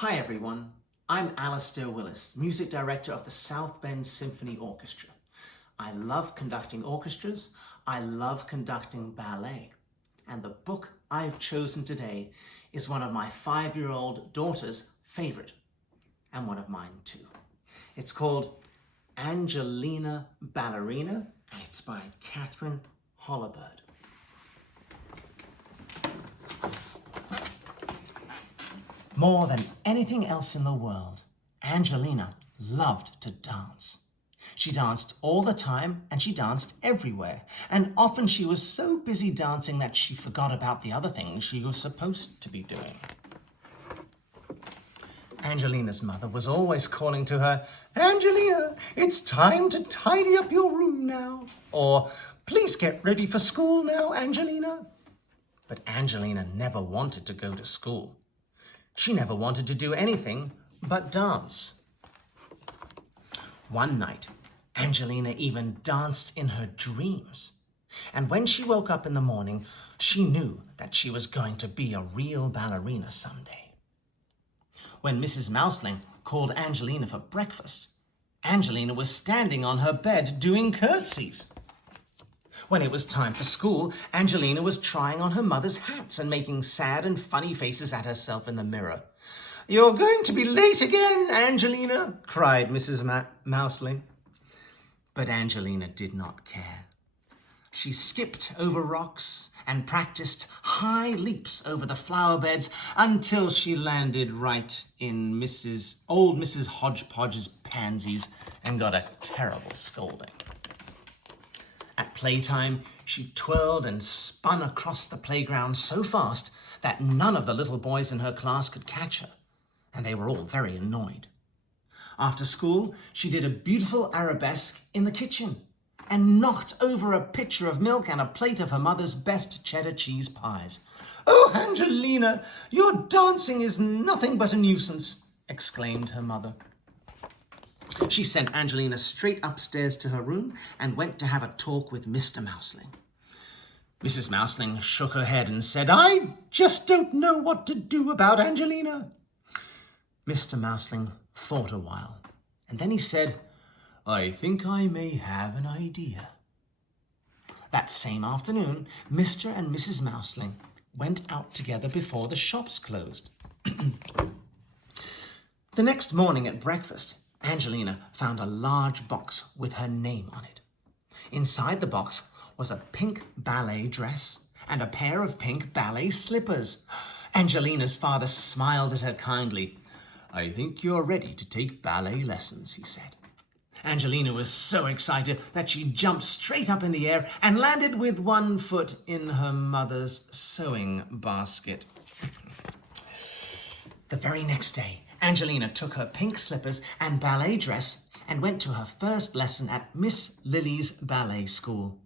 Hi everyone, I'm Alastair Willis, Music Director of the South Bend Symphony Orchestra. I love conducting orchestras, I love conducting ballet, and the book I've chosen today is one of my 5-year-old daughter's favorite, and one of mine too. It's called Angelina Ballerina, and it's by Catherine Hollibird. More than anything else in the world, Angelina loved to dance. She danced all the time and she danced everywhere, and often she was so busy dancing that she forgot about the other things she was supposed to be doing. Angelina's mother was always calling to her, "Angelina, it's time to tidy up your room now," or "Please get ready for school now, Angelina." But Angelina never wanted to go to school. She never wanted to do anything but dance. One night, Angelina even danced in her dreams. And when she woke up in the morning, she knew that she was going to be a real ballerina someday. When Mrs. Mouseling called Angelina for breakfast, Angelina was standing on her bed doing curtsies. When it was time for school, Angelina was trying on her mother's hats and making sad and funny faces at herself in the mirror. "You're going to be late again, Angelina," cried Mrs. Mouseling. But Angelina did not care. She skipped over rocks and practiced high leaps over the flower beds until she landed right in old Mrs. Hodgepodge's pansies and got a terrible scolding. At playtime, she twirled and spun across the playground so fast that none of the little boys in her class could catch her, and they were all very annoyed. After school, she did a beautiful arabesque in the kitchen and knocked over a pitcher of milk and a plate of her mother's best cheddar cheese pies. "Oh, Angelina, your dancing is nothing but a nuisance," exclaimed her mother. She sent Angelina straight upstairs to her room and went to have a talk with Mr. Mouseling. Mrs. Mouseling shook her head and said, "I just don't know what to do about Angelina." Mr. Mouseling thought a while, and then he said, "I think I may have an idea." That same afternoon, Mr. and Mrs. Mouseling went out together before the shops closed. The next morning at breakfast, Angelina found a large box with her name on it. Inside the box was a pink ballet dress and a pair of pink ballet slippers. Angelina's father smiled at her kindly. "I think you're ready to take ballet lessons," he said. Angelina was so excited that she jumped straight up in the air and landed with one foot in her mother's sewing basket. The very next day, Angelina took her pink slippers and ballet dress and went to her first lesson at Miss Lily's ballet school.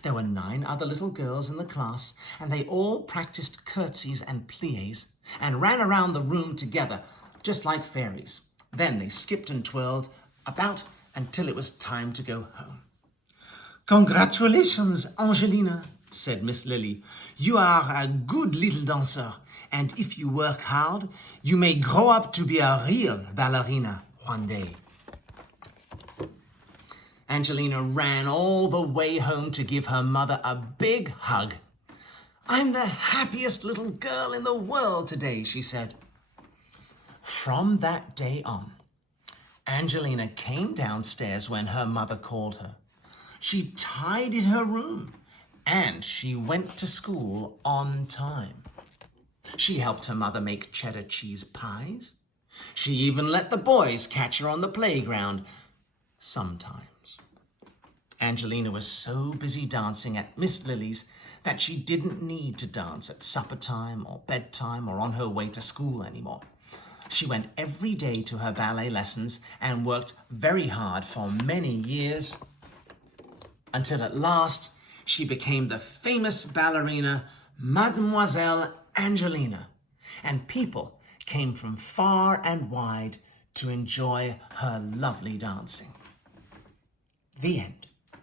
There were 9 other little girls in the class, and they all practiced curtsies and pliés and ran around the room together, just like fairies. Then they skipped and twirled about until it was time to go home. "Congratulations, Angelina," said Miss Lily. "You are a good little dancer, and if you work hard, you may grow up to be a real ballerina one day." Angelina ran all the way home to give her mother a big hug. "I'm the happiest little girl in the world today," she said. From that day on, Angelina came downstairs when her mother called her. She tidied her room, and she went to school on time. She helped her mother make cheddar cheese pies. She even let the boys catch her on the playground, sometimes. Angelina was so busy dancing at Miss Lily's that she didn't need to dance at supper time or bedtime or on her way to school anymore. She went every day to her ballet lessons and worked very hard for many years, until at last she became the famous ballerina Mademoiselle Angelina, and people came from far and wide to enjoy her lovely dancing. The end.